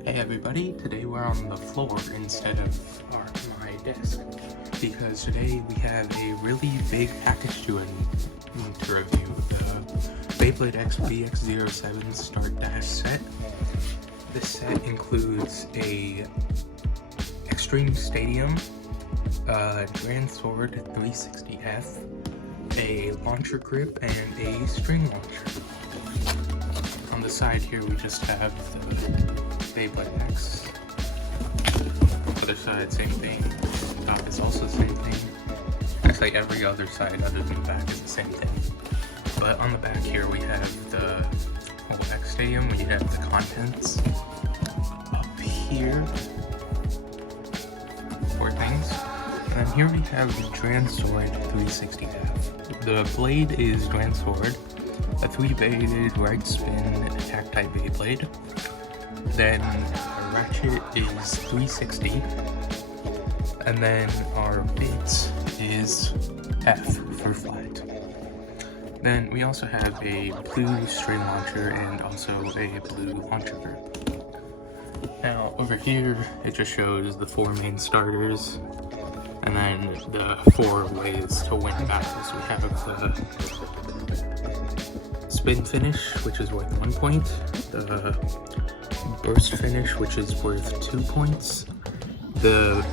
Hey everybody, today we're on the floor instead of my desk because today we have a really big package to review, the Beyblade X BX-07 Start Dash set. This set includes a Xtreme Stadium, Dransword 360F, a launcher grip, and a string launcher. On the side here we just have the Beyblade X. Other side, same thing. Top is also the same thing. Actually, every other side other than the back is the same thing. But on the back here we have the whole X Stadium, we have the contents. Up here, 4 things. And then here we have the Dransword 360F. The blade is Dransword, a 3-bladed right spin attack type Beyblade. Then our ratchet is 360, and then our bit is F for flat. Then we also have a blue string launcher and also a blue launcher grip. Now over here it just shows the 4 main starters, and then the 4 ways to win battles. We have the spin finish, which is worth 1 point, the burst finish, which is worth 2 points, the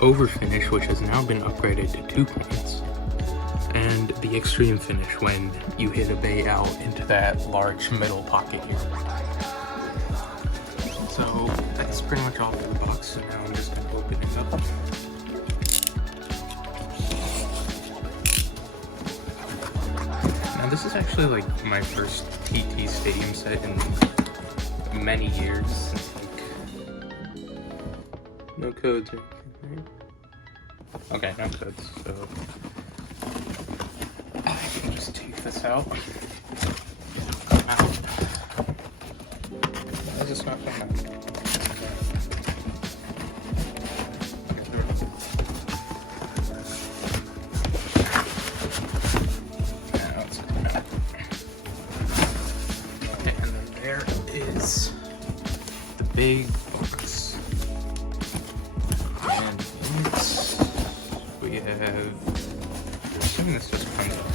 over finish, which has now been upgraded to 2 points, and the extreme finish, when you hit a bay out into that large middle pocket here. So that's pretty much all for the box, so now I'm just going to open it up. Now this is actually like my first TT Stadium set in many years, since no codes or anything, right? Okay, no codes, so I can just take this out. Why is this not coming out? The big box, and in it we have, I'm assuming this just comes off.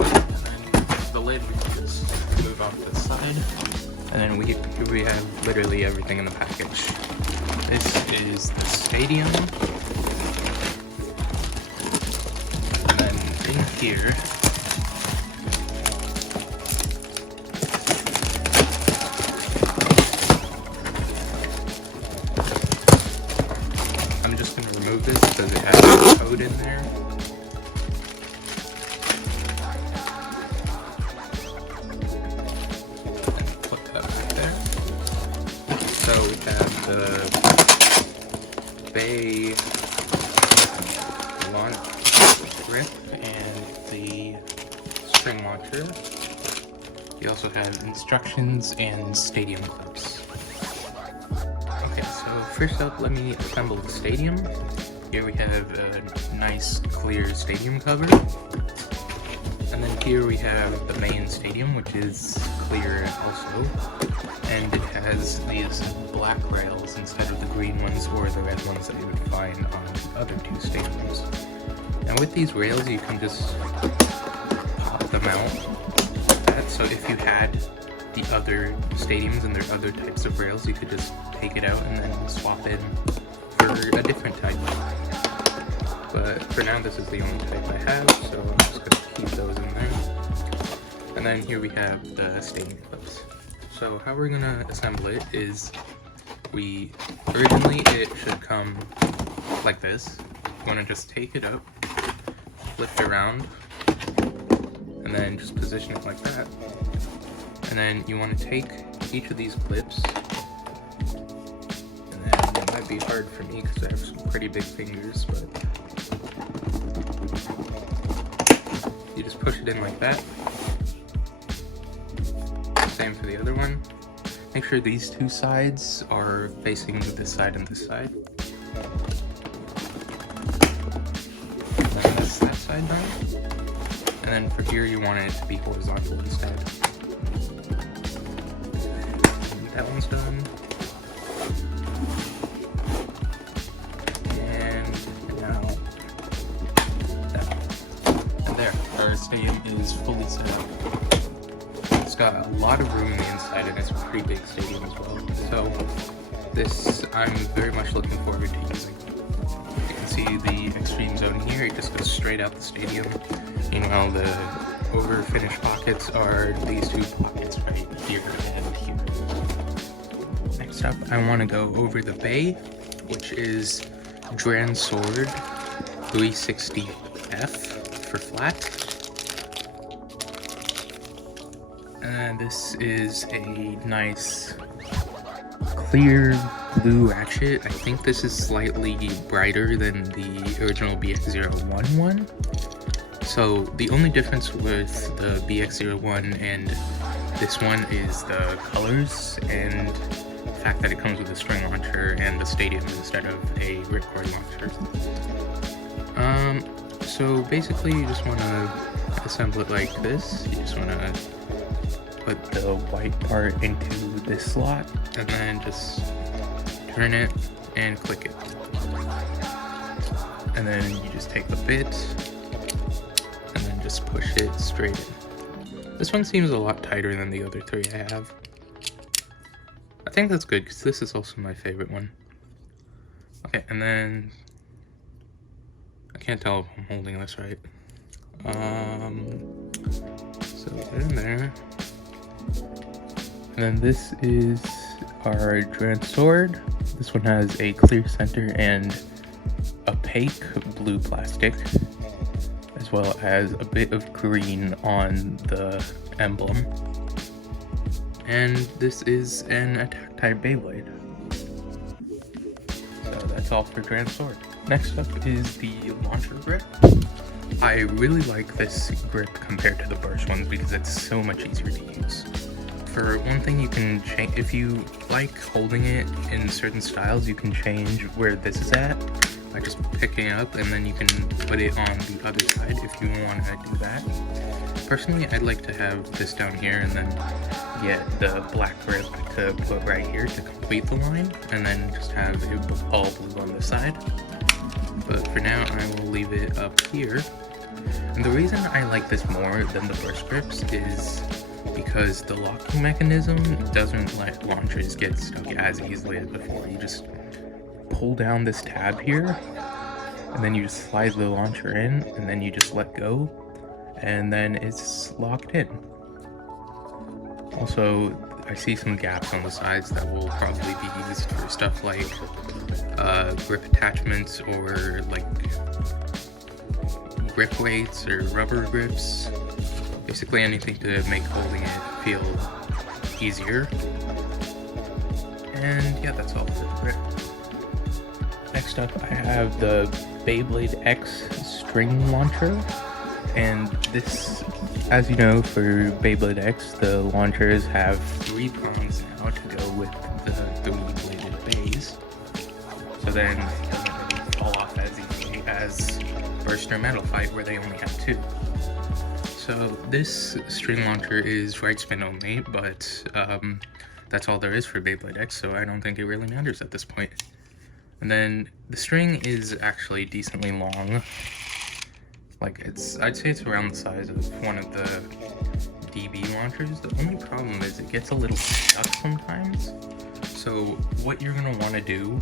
And then the lid we can just move off this side, and then here we have literally everything in the package. This is the stadium, and then in here I'm just going to remove this because it has a code in there. And put that right there. So we have the Bay launch grip and the string launcher. You also have instructions and stadium clips. Okay, so first up, let me assemble the stadium. Here we have a nice clear stadium cover. And then here we have the main stadium, which is clear also. And it has these black rails instead of the green ones or the red ones that you would find on the other 2 stadiums. And with these rails, you can just pop them out like that. So if you had the other stadiums and their other types of rails, you could just take it out and then swap in for a different type. But for now, this is the only type I have, so I'm just going to keep those in there. And then here we have the stadium clips. So how we're going to assemble it is, originally it should come like this. You want to just take it up, flip it around, and then just position it like that. And then you want to take each of these clips, and then it might be hard for me because I have some pretty big fingers, but you just push it in like that. Same for the other one. Make sure these 2 sides are facing this side and this side. And then that's that side done. And then for here, you want it to be horizontal instead. And that one's done. And now that. And there, our stadium is fully set up. It's got a lot of room on the inside, and it's a pretty big stadium as well. So this, I'm very much looking forward to using. You can see the Xtreme zoning here, it just goes straight out the stadium. Meanwhile, the over-finished pockets are these two pockets right here and here. Next up, I want to go over the bay, which is Dransword 360F for flat. And this is a nice clear blue ratchet. I think this is slightly brighter than the original BX-01 one. So the only difference with the BX-01 and this one is the colors and the fact that it comes with a string launcher and the stadium instead of a ripcord launcher. So basically you just want to assemble it like this. You just want to put the white part into this slot and then just turn it and click it. And then you just take the bit and then just push it straight in. This one seems a lot tighter than the other three I have. I think that's good because this is also my favorite one. Okay, and then I can't tell if I'm holding this right. So get in there. And then this is our Dransword. This one has a clear center and opaque blue plastic, as well as a bit of green on the emblem. And this is an attack type Beyblade. So that's all for Dransword. Next up is the launcher grip. I really like this grip compared to the burst ones because it's so much easier to use. For one thing, you can change, if you like holding it in certain styles, you can change where this is at by just picking it up, and then you can put it on the other side if you want to do that. Personally, I'd like to have this down here and then get the black grip to put right here to complete the line, and then just have it all blue on this side. But for now, I will leave it up here. And the reason I like this more than the burst grips is because the locking mechanism doesn't let launchers get stuck as easily as before. You just pull down this tab here, and then you just slide the launcher in, and then you just let go, and then it's locked in. Also, I see some gaps on the sides that will probably be used for stuff like grip attachments or like grip weights or rubber grips. Basically anything to make holding it feel easier. And yeah, that's all for the grip. Next up, I have the Beyblade X string launcher. And this, as you know, for Beyblade X, the launchers have 3 prongs now to go with the 3-bladed bays. So then it doesn't really fall off as easily as Burst or Metal Fight, where they only have 2. So this string launcher is right spin only, but that's all there is for Beyblade X, so I don't think it really matters at this point. And then the string is actually decently long. Like I'd say it's around the size of one of the DB launchers. The only problem is it gets a little stuck sometimes. So what you're gonna want to do,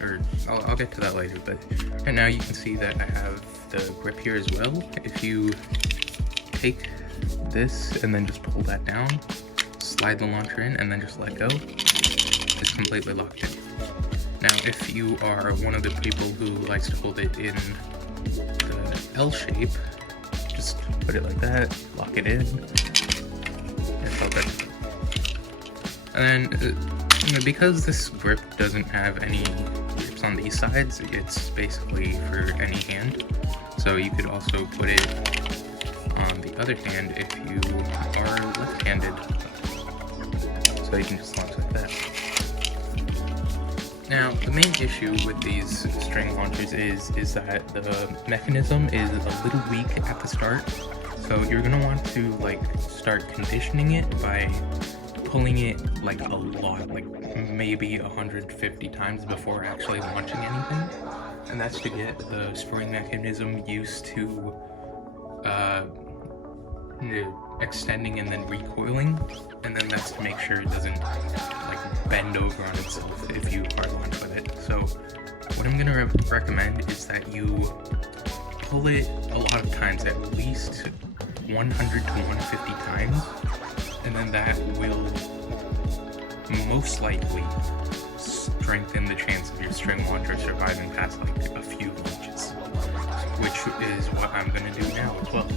or I'll get to that later, but right now you can see that I have the grip here as well. If you take this and then just pull that down, slide the launcher in, and then just let go, it's completely locked in. Now, if you are one of the people who likes to hold it in the L shape, just put it like that, lock it in, and it's all good. And then, because this grip doesn't have any grips on these sides, it's basically for any hand. So you could also put it on the other hand if you are left-handed. So you can just launch like that. Now, the main issue with these string launchers is that the mechanism is a little weak at the start, so you're gonna want to like start conditioning it by pulling it like a lot, like maybe 150 times before actually launching anything, and that's to get the spring mechanism used to extending and then recoiling, and then that's to make sure it doesn't like bend over on itself if you hard launch with it. So what I'm gonna recommend is that you pull it a lot of times, at least 100 to 150 times, and then that will most likely strengthen the chance of your string launcher surviving past like a few launches, which is what I'm gonna do now as well.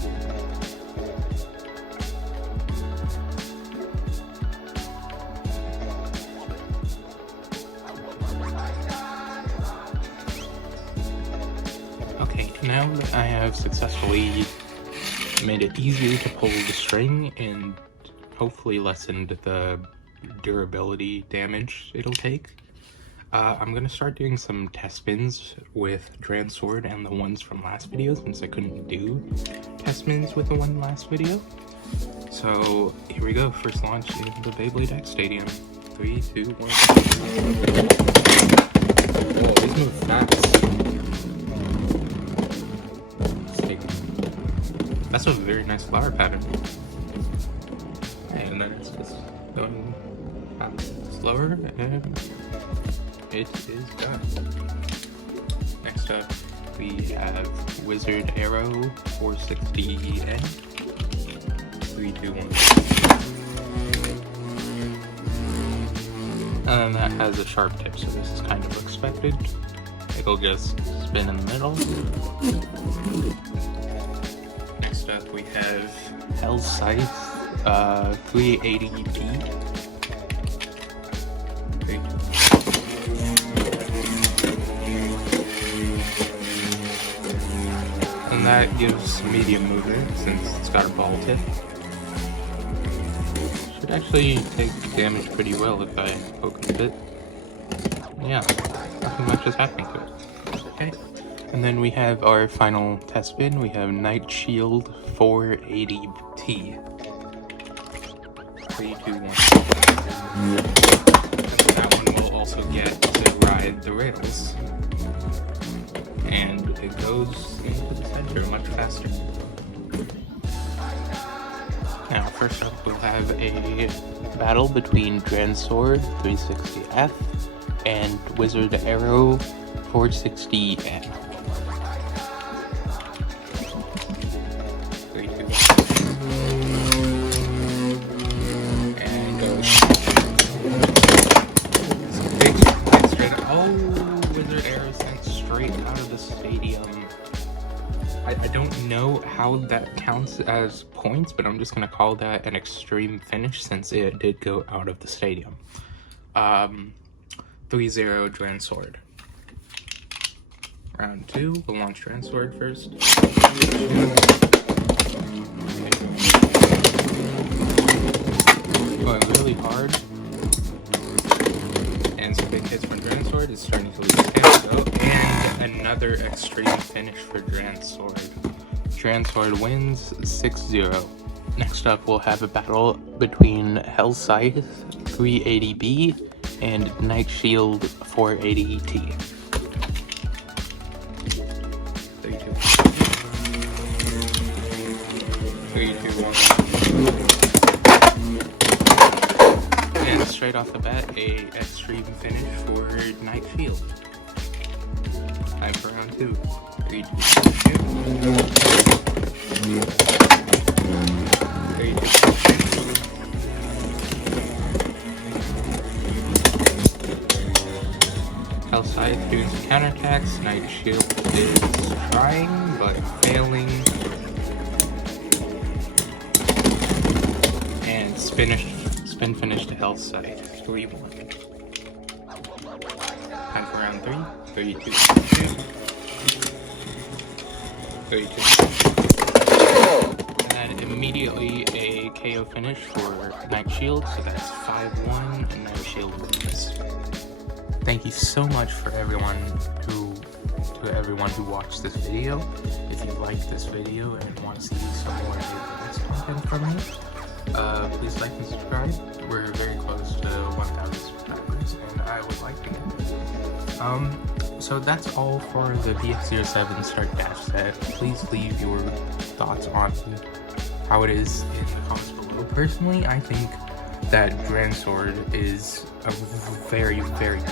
Okay, now that I have successfully made it easier to pull the string and hopefully lessened the durability damage it'll take, I'm gonna start doing some test spins with Dransword and the ones from last video, since I couldn't do test spins with the one last video. So here we go, first launch in the BX Stadium. 3, 2, 1. Oh, these move fast. That's a very nice flower pattern. And then it's just going slower, and it is done. Next up, we have Wizardarrow 460N. 3, 2, 1. And that has a sharp tip, so this is kind of expected. It'll just spin in the middle. Next up, we have Hellsscythe 380D. And that gives medium movement since it's got a ball tip. Should actually take damage pretty well if I poke it a bit. Yeah, nothing much is happening to it. Okay. And then we have our final test spin. We have Knightshield 480T. 3, 2, 1. And that one will also get to ride the rails. And it goes into the center much faster. Now, first up, we'll have a battle between Dransword 360F and Wizardarrow 460N. 3, 2, 1. And goes. Big straight out. Oh, Wizardarrow sent straight out of the stadium. I don't know how that counts as points, but I'm just going to call that an extreme finish since it did go out of the stadium. 3-0 Dransword. Round 2, we'll launch Dransword first. Going really hard. And some big hits from Dransword. Is starting to lose tempo. And another extreme finish for Dransword. Dransword wins 6-0. Next up, we'll have a battle between Hellsscythe 380B and Knightshield 480T. 3, 2, 1. And straight off the bat, a extreme finish for Knightshield. Time for round 2. 3, 2, 2. Hellsscythe doing some counterattacks. Knightshield is trying, but failing. And spin finish to Hellsscythe. 3-1. Time for round 3. 3, 2, 2. 3, 2. And immediately a KO finish for Knightshield, so that's 5-1, and Knightshield wins. thank you so much for everyone who watched this video. If you liked this video and want to see some more AWS content from me, please like and subscribe. We're very close to 1,000 subscribers, and I would like to get there. So that's all for the BX-07 Start Dash set. Please leave your thoughts on how it is in the comments below. Personally, I think that Dransword is a very, very good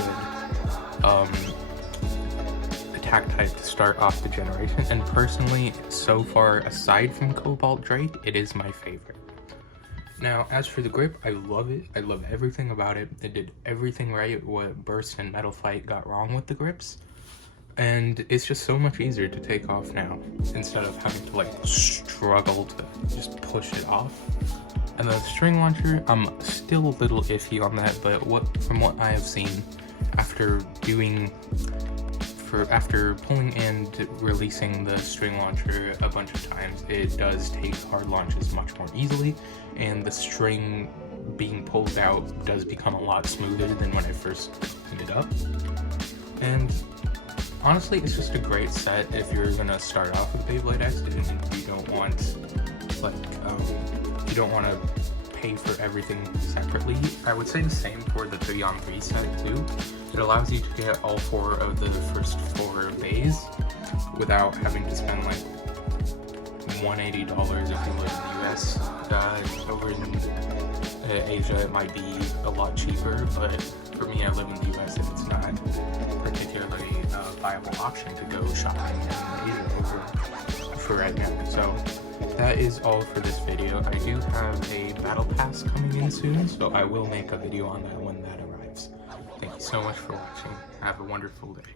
attack type to start off the generation, and personally, so far, aside from Cobalt Drake, it is my favorite. Now, as for the grip, I love it. I love everything about it. It did everything right what Burst and Metal Fight got wrong with the grips, and it's just so much easier to take off now, instead of having to like struggle to just push it off. And the string launcher, I'm still a little iffy on that, but from what I have seen, after pulling and releasing the string launcher a bunch of times, it does take hard launches much more easily, and the string being pulled out does become a lot smoother than when I first picked it up. And honestly, it's just a great set if you're gonna start off with Beyblade X and you don't want to pay for everything separately. I would say the same for the 3-on-3 set too. It allows you to get all 4 of the first 4 bays without having to spend like $180 if you live in the US. Over in Asia it might be a lot cheaper, but for me, I live in the US and it's not particularly a viable option to go shopping in Asia for right now. So that is all for this video. I do have a battle pass coming in soon, so I will make a video on that when that arrives. Thank you so much for watching. Have a wonderful day.